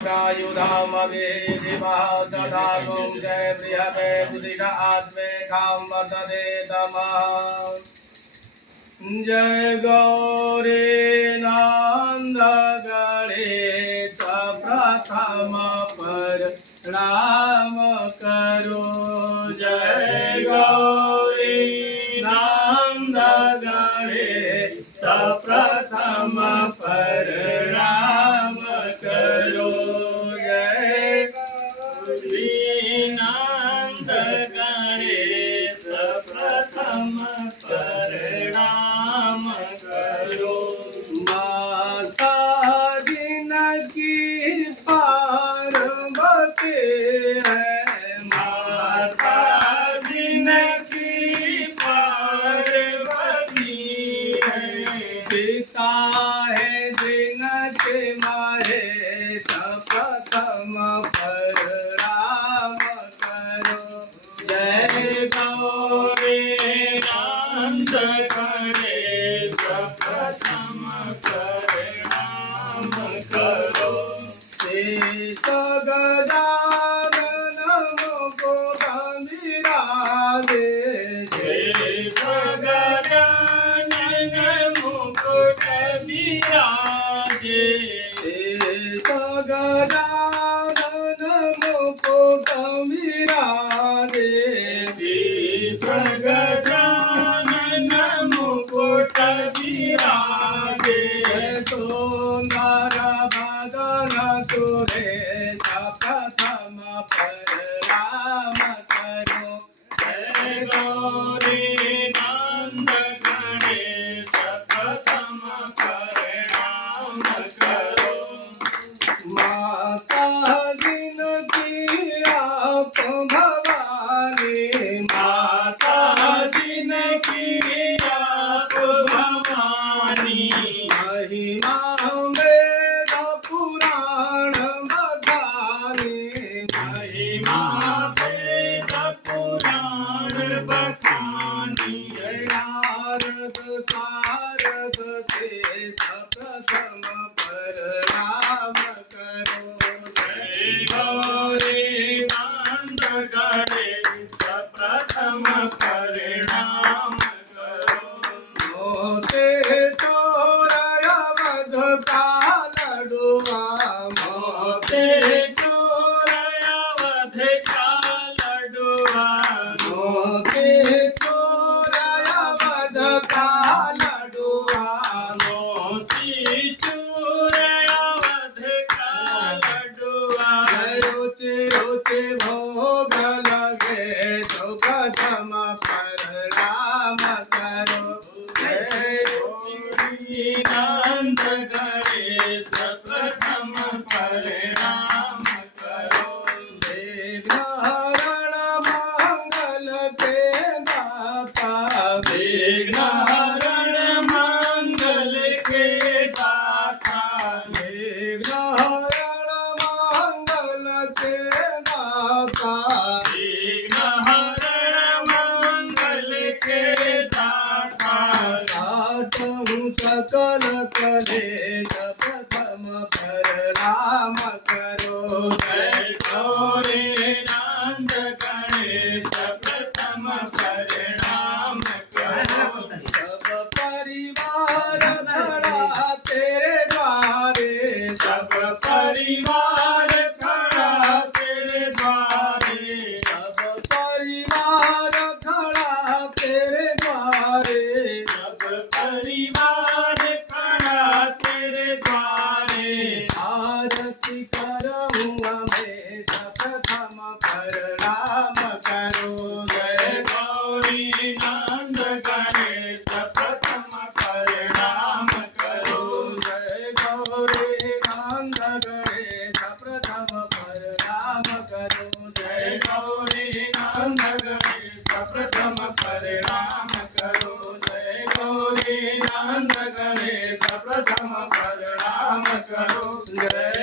प्रायुधामवे दिवः सदा ॐ जय बृहते बुधिर आत्मे खां वर्तते तमः जय गौरी नंद गणेश प्रथम पर राम करो जय गौरी नंद गणेश प्रथम पर राम करो जय गौरी नंद गणेश प्रथम पर राम करो माता जिनकी पार्वती है माता जिनकी पार्वती है पिता है जिनके मारे प्रथम पर राम करो जय गौरी नंद गणेश प्रथम पर राम करो शेष गजानन मुकुट विराजे शेष गजानन मुकुट विराजे शेष गजानन मुकुट विराजे शेष गजानन मुकुट विराजे सुंदर बदन सुरेश प्रथम पर राम करो जय गौरी नंद गणेश प्रथम पर राम करो माता जिनकी आप भवानी माता जिनकी आप भवानी महिमा वेद पुराण बखानी महिमा वेद पुराण बखानी नारद सारद से प्रथम पर राम करो जय गौरी नंद गणेश प्रथम पर राम करो मोते चोरया वध का लडुआ मोते चोरया वध का लडुआ मोते चोरया वध का लडुआ मोती चोरया वध का लडुआ रुचि रुचि भोग लगे तो प्रथम पर राम करो जय गौरी नंद गणेश प्रथम पर राम करो विघ्नहरण मंगल के दाता विघ्नहरण मंगल के दाता विघ्नहरण मंगल के दाता विघ्नहरण मंगल के दाता दातहु सकल कलेश प्रथम पर राम करो जय गौरी नंद गणेश प्रथम पर राम करो सब परिवार खड़ा तेरे द्वारे सब परिवार खड़ा तेरे द्वारे सब परिवार खड़ा तेरे द्वारे सब परिवार खड़ा तेरे द्वारे आरती करूँ हमेशा प्रथम पर राम करो जय गौरी नंद गणेश प्रथम पर राम करो जय गौरी नंद गणेश प्रथम पर राम करो जय गौरी नंद गणेश प्रथम पर राम करो जय गौरी नंद गणेश प्रथम पर राम करो जय